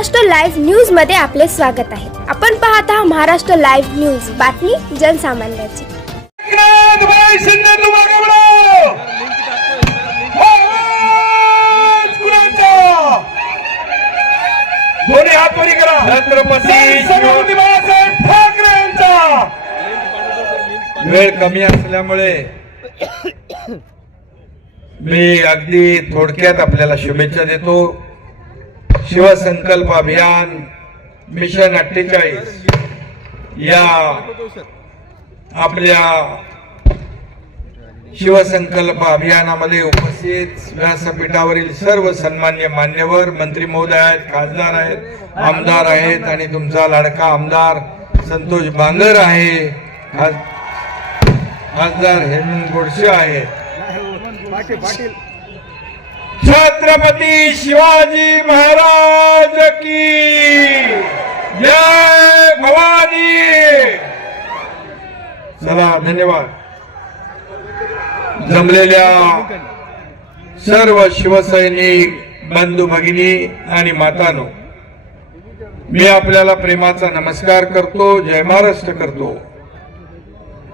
Maharashtra live न्यूजमध्ये आपले स्वागत आहे. आपण पाहत आहात महाराष्ट्र लाईव्ह न्यूज. बातमी जनसामान्याची. वेळ कमी असल्यामुळे मी अगदी थोडक्यात आपल्याला शुभेच्छा देतो. शिवसंकल्प अभियान मिशन अठ्ठेचाळीस. या आपल्या शिवसंकल्प अभियानामध्ये उपस्थित व्यासपीठावरील सर्व सन्मान्य मान्यवर मंत्री महोदय आहेत खासदार आहेत आमदार आहेत आणि तुमचा लाडका आमदार संतोष बांगर आहे. खास- खासदार हेमंत गोडसे आहेत. छत्रपती शिवाजी महाराज की जय भवानी. चला धन्यवाद. जमलेल्या सर्व शिवसैनिक बंधू भगिनी आणि मातानो मी आपल्याला प्रेमाचा नमस्कार करतो जय महाराष्ट्र करतो.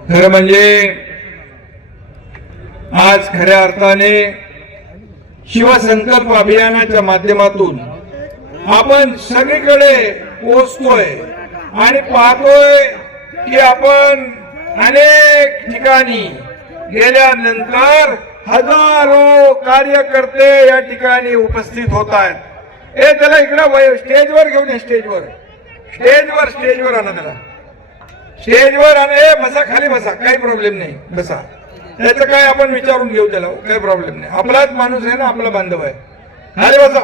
खरं म्हणजे आज खऱ्या अर्थाने शिवसंकल्प अभियानाच्या माध्यमातून आपण सगळीकडे पोचतोय आणि पाहतोय की आपण अनेक ठिकाणी गेल्यानंतर हजारो कार्यकर्ते या ठिकाणी उपस्थित होत आहेत. ए त्याला इकडं स्टेजवर घेऊन ये स्टेजवर. स्टेजवर स्टेजवर आणा त्याला. स्टेजवर आणा. ए बसा खाली बसा. काही प्रॉब्लेम नाही. बसा. त्याचं काय आपण विचारून घेऊ त्याला काही प्रॉब्लेम नाही. आपलाच माणूस आहे ना आपला बांधव आहे. अरे बसा.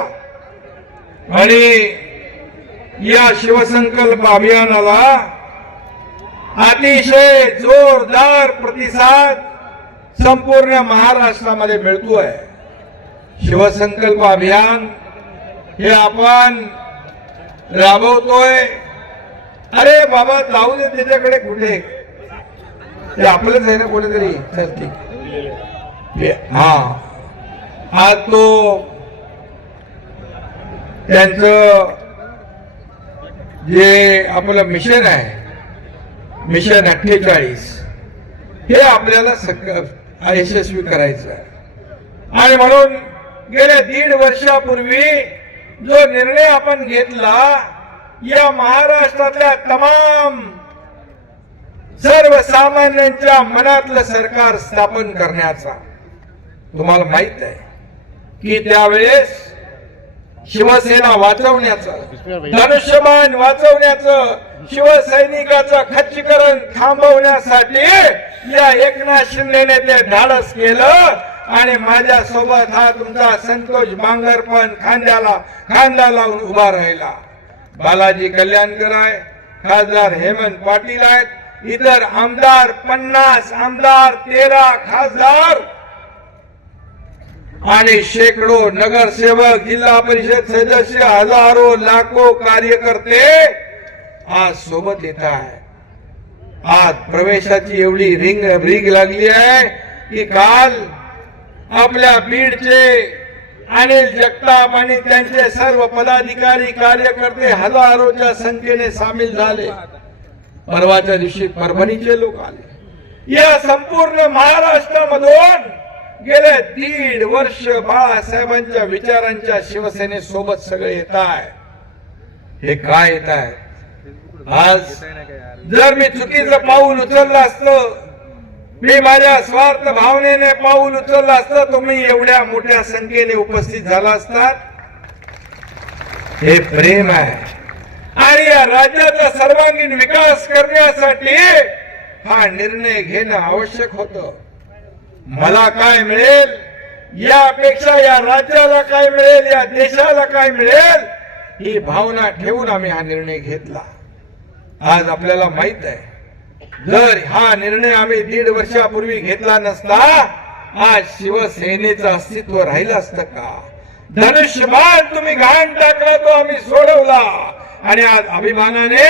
आणि या शिवसंकल्प अभियानाला अतिशय जोरदार प्रतिसाद संपूर्ण महाराष्ट्रामध्ये मिळतोय. शिवसंकल्प अभियान हे आपण राबवतोय. अरे बाबा जाऊ दे त्याच्याकडे कुठे? ते आपलंच आहे ना कोणीतरी? चल ठीक. हा आज तो त्यांचं जे आपलं मिशन आहे मिशन अठ्ठेचाळीस हे आपल्याला सक- यशस्वी करायचं आहे. आणि म्हणून गेल्या दीड वर्षापूर्वी जो निर्णय आपण घेतला या महाराष्ट्रातल्या तमाम सर्वसामान्यांच्या मनातलं सरकार स्थापन करण्याचा तुम्हाला माहीत आहे की त्यावेळेस शिवसेना वाचवण्याचं धनुष्यमान वाचवण्याचं शिवसैनिकाचं खच्चीकरण थांबवण्यासाठी या एकनाथ शिंदेने ते धाडस केलं आणि माझ्या सोबत हा तुमचा संतोष बांगर पण खांद्याला खांदा लावून उभा राहिला. बालाजी कल्याणकर आहे खासदार हेमंत पाटील आहेत. इतर आमदार पन्नास आमदार तेरा खासदार आणि शेकडो नगरसेवक जिल्हा परिषद सदस्य हजारो लाखो कार्यकर्ते आज सोबत येत आहे आज प्रवेशाची एवढी रिंग रिंग लागली आहे की काल आपल्या बीडचे अनिल जगताप आणि त्यांचे सर्व पदाधिकारी कार्यकर्ते हजारोच्या संख्येने सामील झाले. परवाच्या दिवशी परभणीचे लोक आले. या संपूर्ण महाराष्ट्रामधून गेले दीड वर्ष बाळासाहेबांच्या विचारांच्या शिवसेनेसोबत सगळे येत आहे हे काय येत आहे आज जर मी चुकीचं पाऊल उचललं असतं मी माझ्या स्वार्थ भावनेने पाऊल उचललं असतं तुम्ही एवढ्या मोठ्या संख्येने उपस्थित झाला असतात. हे प्रेम आहे. आणि या राज्याचा सर्वांगीण विकास करण्यासाठी हा निर्णय घेणं आवश्यक होत. मला काय मिळेल? यापेक्षा या राज्याला काय मिळेल? या देशाला काय मिळेल? ही भावना ठेवून आम्ही हा निर्णय घेतला. आज आपल्याला माहीत आहे जर हा निर्णय आम्ही दीड वर्षापूर्वी घेतला नसता आज शिवसेनेचं अस्तित्व राहिलं असतं का? धनुष्यबाण तुम्ही घाण टाकला तो आम्ही सोडवला. आणि आज अभिमानाने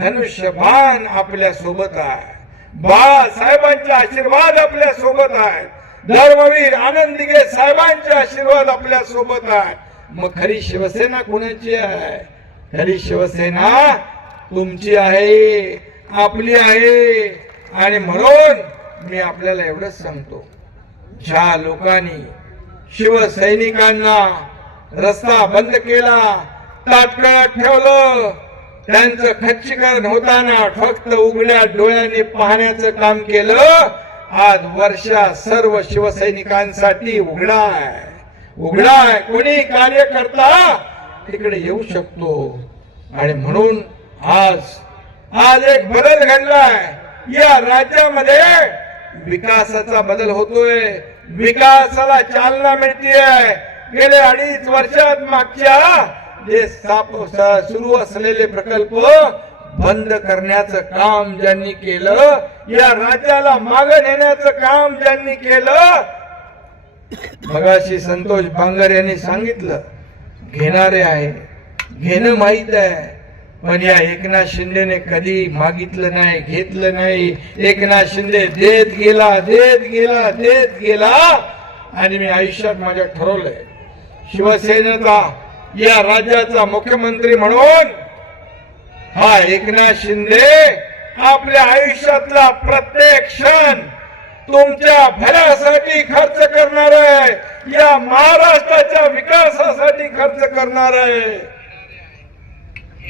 धनुष्यबाण आपल्यासोबत आहे. बाळासाहेबांचे आशीर्वाद आपल्यासोबत आहेत धर्मवीर आनंद दिघे साहेबांचे आशीर्वाद आपल्यासोबत आहे. मग खरी शिवसेना कुणाची आहे? खरी शिवसेना तुमची आहे आपली आहे. आणि म्हणून मी आपल्याला एवढंच सांगतो ज्या लोकांनी शिवसैनिकांना रस्ता बंद केला ताटकळात ठेवलं. त्यांचं खच्चीकरण होताना फक्त उघड्या डोळ्यांनी पाहण्याचं काम केलं. आज वर्षा सर्व शिवसैनिकांसाठी उघडा आहे उघडा आहे कोणी कार्यकर्ता तिकडे येऊ शकतो. आणि म्हणून आज आज एक बदल घडलाय. या राज्यामध्ये विकासाचा बदल होतोय. विकासाला चालना मिळतीये. गेले अडीच वर्षात मागच्या जे सुरू असलेले प्रकल्प बंद करण्याचं काम ज्यांनी केलं या राज्याला मागे नेण्याचं काम ज्यांनी केलं मगाशी संतोष बांगर यांनी सांगितलं घेणारे आहे घेणं माहीत आहे पण या एकनाथ शिंदेने कधी मागितलं नाही घेतलं नाही. एकनाथ शिंदे देत गेला देत गेला देत गेला आणि मी आयुष्यात माझ्या ठरवलंय शिवसेनेचा या राज्याचा मुख्यमंत्री म्हणून हा एकनाथ शिंदे आपल्या आयुष्यातला प्रत्येक क्षण तुमच्या भल्यासाठी खर्च करणार आहे. या महाराष्ट्राच्या विकासासाठी खर्च करणार आहे.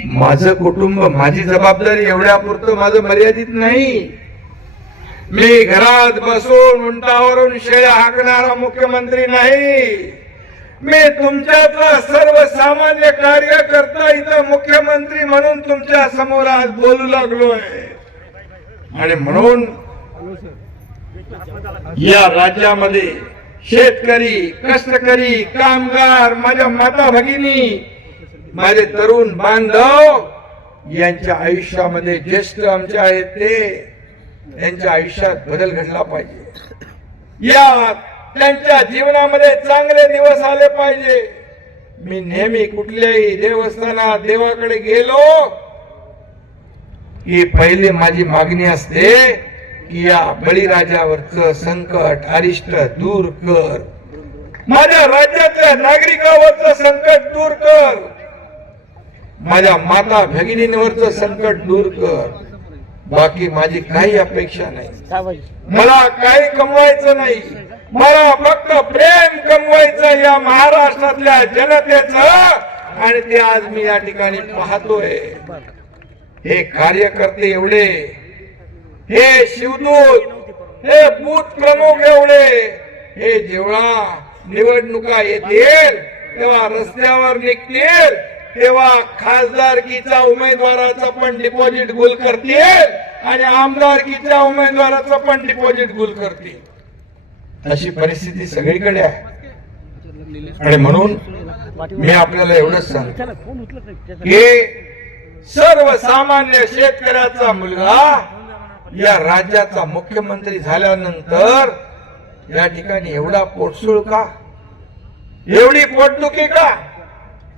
माझं कुटुंब माझी जबाबदारी एवढ्या पुरतं माझं मर्यादित नाही. मी घरात बसून उंटावरून शेळ्या हाकणारा मुख्यमंत्री नाही. मी तुमच्यातला सर्वसामान्य कार्यकर्ता इथं मुख्यमंत्री म्हणून तुमच्यासमोर आज बोलू लागलोय. आणि म्हणून या राज्यामध्ये शेतकरी कष्टकरी कामगार माझ्या माता भगिनी माझे तरुण बांधव यांच्या आयुष्यामध्ये ज्येष्ठ आमचे आहेत ते यांच्या आयुष्यात बदल घडला पाहिजे. या त्यांच्या जीवनामध्ये चांगले दिवस आले पाहिजे. मी नेहमी कुठल्याही देवस्थानात देवाकडे गेलो की पहिले माझी मागणी असते की या बळीराजावरच संकट अरिष्ट दूर कर. माझ्या राज्यातल्या नागरिकावरच संकट दूर कर. माझ्या माता भगिनींवरच संकट दूर कर. बाकी माझी काही अपेक्षा नाही. मला काही कमवायचं नाही. मला फक्त प्रेम कमवायचं या महाराष्ट्रातल्या जनतेच आणि ते आज मी या ठिकाणी पाहतोय. हे कार्यकर्ते एवढे हे शिवदूत हे बूथ प्रमुख एवढे हे जेवढा निवडणुका येतील तेव्हा रस्त्यावर निघतील तेव्हा खासदारकीचा उमेदवाराचा पण डिपॉझिट गुल करतील आणि आमदारकीच्या उमेदवाराचं पण डिपॉझिट गुल करतील. अशी परिस्थिती सगळीकडे आहे. आणि म्हणून मी आपल्याला एवढंच सांगतो की सर्वसामान्य शेतकऱ्याचा मुलगा या राज्याचा मुख्यमंत्री झाल्यानंतर या ठिकाणी एवढा पोटसूळ का? एवढी पोटदुखी का?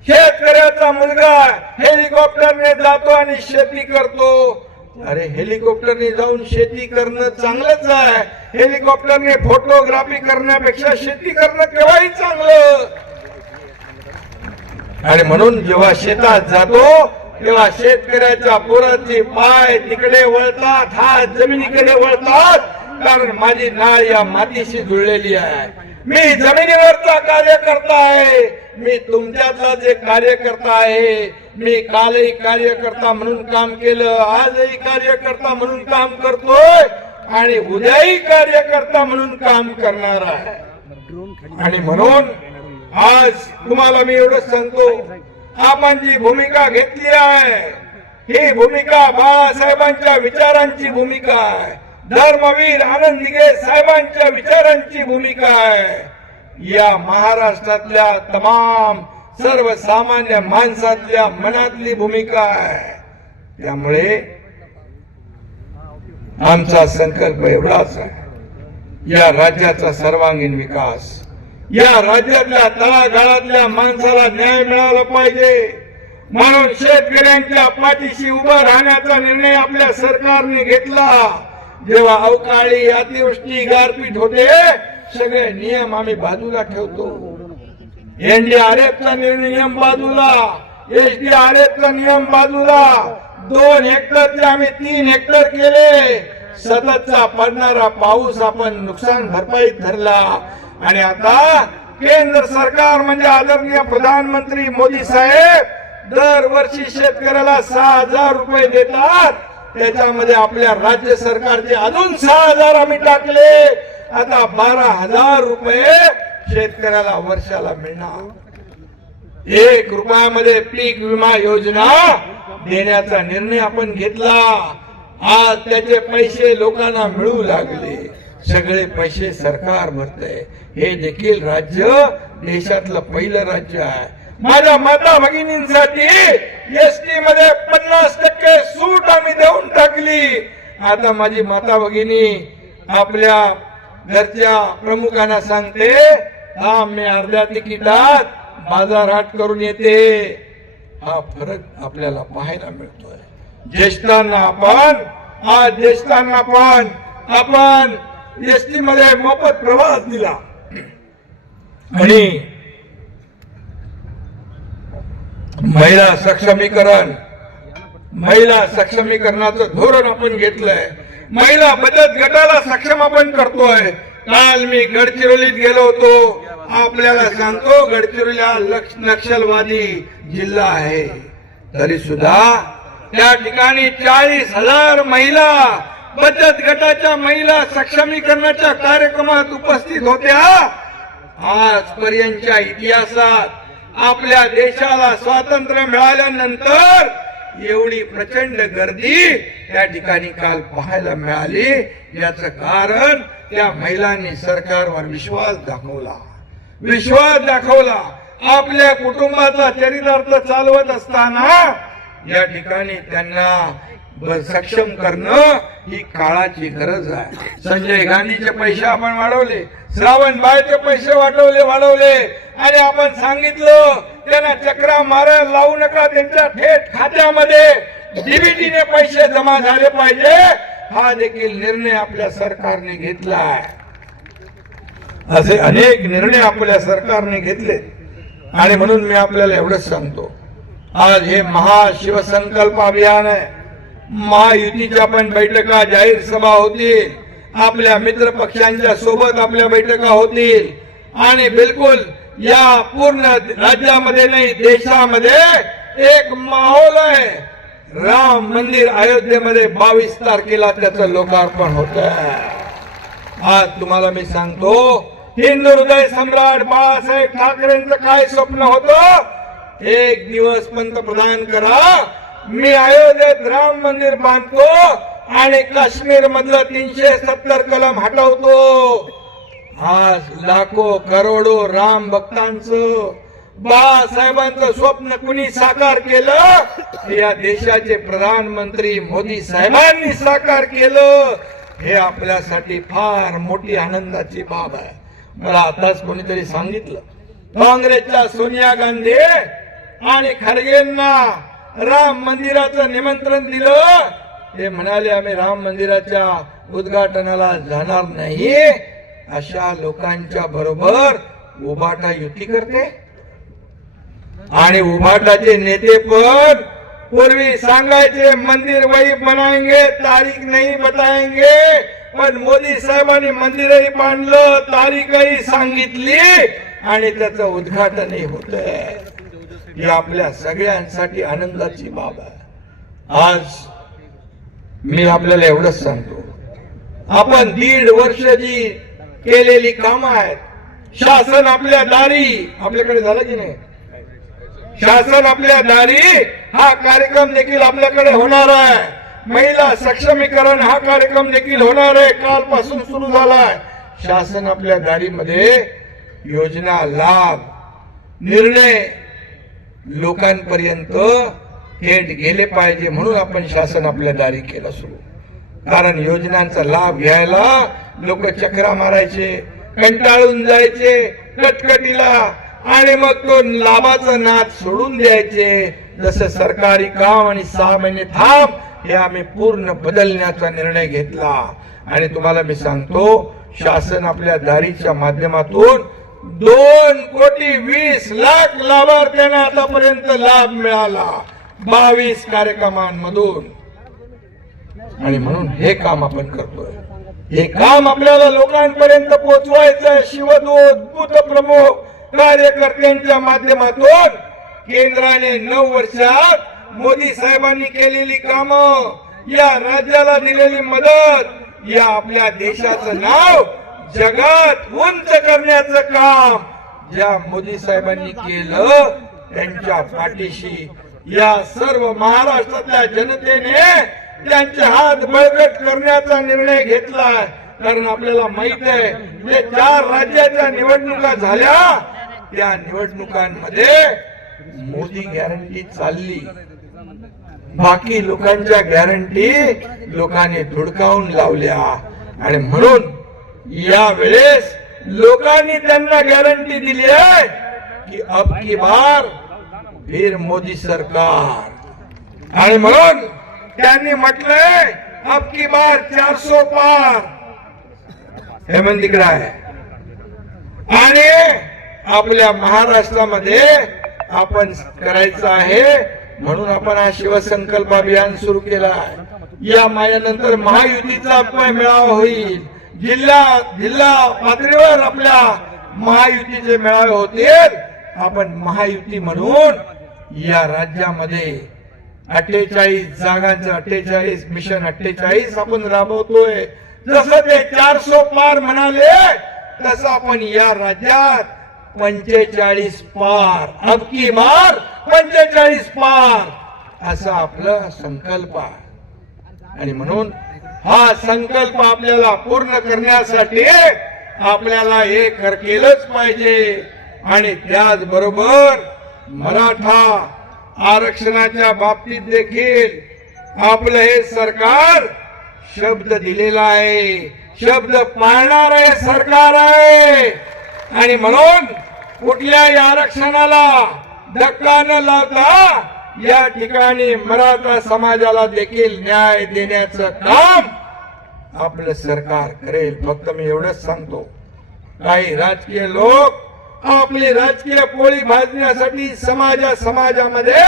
शेतकऱ्याचा मुलगा हेलिकॉप्टरने जातो आणि शेती करतो. अरे हेलिकॉप्टरने जाऊन शेती करणं चांगलंच आहे. हेलिकॉप्टरने फोटोग्राफी करण्यापेक्षा शेती करणं केव्हाही चांगलं. आणि म्हणून जेव्हा शेतात जातो तेव्हा शेतकऱ्याच्या पोराचे पाय तिकडे वळतात हात जमिनीकडे वळतात. कारण माझी नाळ या मातीशी जुळलेली आहे. मी जमिनीवरचा कार्यकर्ता आहे. मी तुमच्यातला जे कार्यकर्ता आहे मी कालही कार्यकर्ता म्हणून काम केलं आजही कार्यकर्ता म्हणून काम करतोय आणि उद्याही कार्यकर्ता म्हणून काम करणार आहे. आणि म्हणून आज तुम्हाला मी एवढंच सांगतो आपण जी भूमिका घेतली आहे ही भूमिका बाळासाहेबांच्या विचारांची भूमिका आहे. धर्मवीर आनंद दिघे साहेबांच्या विचारांची भूमिका आहे. या महाराष्ट्रातल्या तमाम सर्वसामान्य माणसातल्या मनातली भूमिका आहे. त्यामुळे आमचा संकल्प एवढाच आहे. या राज्याचा सर्वांगीण विकास या राज्यातल्या तळागाळातल्या माणसाला न्याय मिळाला पाहिजे. म्हणून शेतकऱ्यांच्या पाठीशी उभं राहण्याचा निर्णय आपल्या सरकारने घेतला. जेव्हा अवकाळी अतिवृष्टी गारपीट होते सगळे नियम आम्ही बाजूला ठेवतो. एनडीआरएफचा नियम बाजूला एसडीआरएफचा नियम बाजूला. दोन हेक्टरचे आम्ही तीन हेक्टर केले. सततचा पडणारा पाऊस आपण नुकसान भरपाईत धरला. आणि आता केंद्र सरकार म्हणजे आदरणीय प्रधानमंत्री मोदी साहेब दरवर्षी शेतकऱ्याला सहा हजार रुपये देतात. त्याच्यामध्ये आपल्या राज्य सरकारचे अजून सहा हजार आम्ही टाकले. आता बारा हजार रुपये शेतकऱ्याला वर्षाला मिळणार. एक रुपयामध्ये पीक विमा योजना देण्याचा निर्णय आपण घेतला. आज त्याचे पैसे लोकांना मिळू लागले. सगळे पैसे सरकार भरते. हे देखील राज्य देशातलं पहिलं राज्य आहे. माझ्या माता भगिनींसाठी एस टी मध्ये पन्नास टक्के सूट आम्ही देऊन टाकली. आता माझी माता भगिनी आपल्या घरच्या प्रमुखांना सांगते हा मी अर्ध्या तिकिटात बाजारहाट करून येते. हा फरक आपल्याला पाहायला मिळतोय. ज्येष्ठांना आपण हा ज्येष्ठांना पण आपण एसटी मध्ये मोफत प्रवास दिला. आणि महिला सक्षमीकरण महिला सक्षमीकरणाचं धोरण आपण घेतलंय. महिला बचत गटाला सक्षम आपण करतोय. काल मी गडचिरोलीत गेलो होतो. आपल्याला सांगतो गडचिरोलीला नक्षलवादी जिल्हा आहे. तरी सुद्धा त्या ठिकाणी चाळीस हजार महिला बचत गटाच्या महिला सक्षमीकरणाच्या कार्यक्रमात उपस्थित होत्या. आजपर्यंतच्या इतिहासात आपल्या देशाला स्वातंत्र्य मिळाल्यानंतर एवढी प्रचंड गर्दी त्या ठिकाणी काल पाहायला मिळाली. याचं कारण त्या महिलांनी सरकारवर विश्वास दाखवला. विश्वास दाखवला. आपल्या कुटुंबाचा चरितार्थ चालवत असताना या ठिकाणी त्यांना सक्षम करणं ही काळाची गरज आहे. संजय गांधीचे पैसे आपण वाढवले श्रावण बाळचे पैसे वाढवले वाढवले. आणि आपण सांगितलं त्यांना चक्रा मारा लावू नका त्यांच्या थेट खात्यामध्ये डीबीटीने पैसे जमा झाले पाहिजे. हा देखील निर्णय आपल्या सरकारने घेतला आहे. असे अनेक निर्णय आपल्या सरकारने घेतले. आणि म्हणून मी आपल्याला एवढंच सांगतो. आज हे महाशिवसंकल्प अभियान आहे. महायुतीच्या पण बैठका जाहीर सभा होतील. आपल्या मित्र पक्षांच्या सोबत आपल्या बैठका होतील. आणि बिलकुल या पूर्ण राज्यामध्ये नाही देशामध्ये एक माहोल आहे. राम मंदिर अयोध्येमध्ये बावीस तारखेला त्याचं लोकार्पण होत. आज तुम्हाला मी सांगतो हिंदू हृदय सम्राट बाळासाहेब ठाकरेंचं काय स्वप्न होत? एक दिवस पंतप्रधान करा मी अयोध्येत राम मंदिर बांधतो आणि काश्मीर मधलं तीनशे सत्तर कलम हटवतो. आज लाखो करोडो राम भक्तांचं बाळासाहेबांचं स्वप्न कुणी साकार केलं? या देशाचे प्रधानमंत्री मोदी साहेबांनी साकार केलं. हे आपल्यासाठी फार मोठी आनंदाची बाब आहे. मला आताच कोणीतरी सांगितलं. काँग्रेसच्या सोनिया गांधी आणि खरगेंना राम मंदिराचं निमंत्रण दिलं. ते म्हणाले आम्ही राम मंदिराच्या उद्घाटनाला जाणार नाही. अशा लोकांच्या बरोबर उभाटा युती करते. आणि उभाटाचे नेते पण पूर्वी सांगायचे मंदिर वही बनाएंगे तारीख नाही बताएंगे. पण मोदी साहेबांनी मंदिरही बांधलं तारीखही सांगितली आणि त्याचं उद्घाटनही होत ही आपल्या सगळ्यांसाठी आनंदाची बाब आहे. आज मी आपल्याला एवढंच सांगतो. आपण दीड वर्ष जी केलेली कामं आहेत शासन आपल्या दारी आपल्याकडे झालं की नाही? शासन आपल्या दारी हा कार्यक्रम देखील आपल्याकडे होणार आहे. महिला सक्षमीकरण हा कार्यक्रम देखील होणार आहे. कालपासून सुरू झालाय. शासन आपल्या दारीमध्ये योजना लाभ निर्णय लोकांपर्यंत थेट गेले पाहिजे म्हणून आपण शासन आपल्या दारी केलं सुरू. कारण योजनांचा लाभ घ्यायला लोक चक्रा मारायचे कंटाळून जायचे कटकटीला आणि मग तो लाभाचा नाद सोडून द्यायचे. जसं सरकारी काम आणि सहा महिने थांब हे आम्ही पूर्ण बदलण्याचा निर्णय घेतला. आणि तुम्हाला मी सांगतो शासन आपल्या दारीच्या माध्यमातून दोन कोटी वीस लाख लाभार्थ्यांना आतापर्यंत लाभ मिळाला. बावीस कार्यक्रमांमधून. आणि म्हणून हे काम आपण करतोय. हे काम आपल्याला लोकांपर्यंत पोहोचवायचं शिवदूत बुद्ध प्रमुख कार्यकर्त्यांच्या माध्यमातून केंद्राने नऊ वर्षात मोदी साहेबांनी केलेली काम या राज्याला दिलेली मदत या आपल्या देशाचं नाव जगात उंच करण्याचं काम ज्या मोदी साहेबांनी केलं त्यांच्या पाठीशी या सर्व महाराष्ट्रातल्या जनतेने त्यांचे हात बळकट करण्याचा निर्णय घेतला कारण आपल्याला माहीत आहे जे चार राज्याच्या निवडणुका झाल्या त्या निवडणुकांमध्ये मोदी गॅरंटी चालली. बाकी लोकांच्या गॅरंटी लोकांनी धुडकावून लावल्या. आणि म्हणून या वेळेस लोकांनी त्यांना गॅरंटी दिली आहे की अब की बार फिर मोदी सरकार. आणि म्हणून त्यांनी म्हटलंय अब की बार चारसो पार. हेमंत तिकडे आहे. आणि आपल्या महाराष्ट्रामध्ये आपण करायचं आहे. म्हणून आपण हा शिवसंकल्प अभियान सुरू केला आहे. या माझ्यानंतर महायुतीचा मेळावा होईल. जिल्हा जिल्हा पातळीवर आपल्या महायुतीचे मेळावे होतील आपण महायुती म्हणून या राज्यामध्ये अठ्ठेचाळीस जागांचं अठ्ठेचाळीस मिशन अठ्ठेचाळीस आपण राबवतोय. जसं ते चारसो पार म्हणाले तसं आपण या राज्यात पंचेचाळीस पार. अबकी मार पंचेचाळीस पार. असा आपला संकल्प आहे. आणि म्हणून हा संकल्प आपल्याला पूर्ण करण्यासाठी आपल्याला हे कर केलंच पाहिजे. आणि त्याचबरोबर मराठा आरक्षणाच्या बाबतीत देखील आपलं हे सरकार शब्द दिलेला आहे. शब्द पाळणार आहे सरकार आहे. आणि म्हणून कुठल्याही आरक्षणाला धक्का न लावता या ठिकाणी मराठा समाजाला देखील न्याय देण्याचं काम आपलं सरकार करेल. फक्त मी एवढंच सांगतो. काही राजकीय लोक आपली राजकीय पोळी भाजण्यासाठी समाजा समाजामध्ये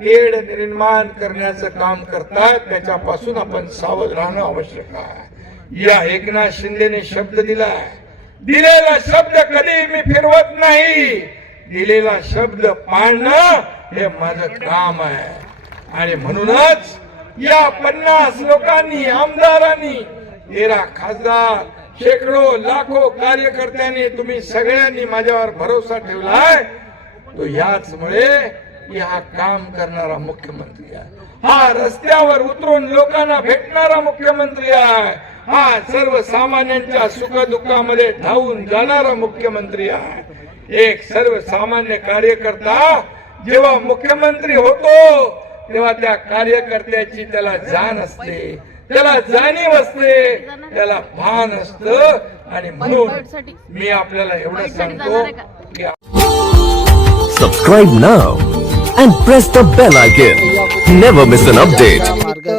तेढ निर्माण करण्याचं काम करतात. त्याच्यापासून आपण सावध राहणं आवश्यक आहे. या एकनाथ शिंदेने शब्द दिला आहे दिलेला शब्द कधी मी फिरवत नाही. दिलेला शब्द पाळणं हे माझं काम आहे. आणि म्हणूनच या पन्नास लोकांनी आमदारांनी तेरा खासदार शेकडो लाखो कार्यकर्त्यांनी तुम्ही सगळ्यांनी माझ्यावर भरोसा ठेवलाय. तो याचमुळे की हा काम करणारा मुख्यमंत्री आहे. हा रस्त्यावर उतरून लोकांना भेटणारा मुख्यमंत्री आहे. हा सर्वसामान्यांच्या सुखदुःखामध्ये धावून जाणारा मुख्यमंत्री आहे एक सर्वसामान्य कार्यकर्ता जेव्हा मुख्यमंत्री होतो तेव्हा त्या कार्यकर्त्याची त्याला जाण असते त्याला जाणीव असते त्याला भान असत आणि म्हणून मी आपल्याला एवढं सांगतो की now and press the bell icon. Never miss an update. मार्ग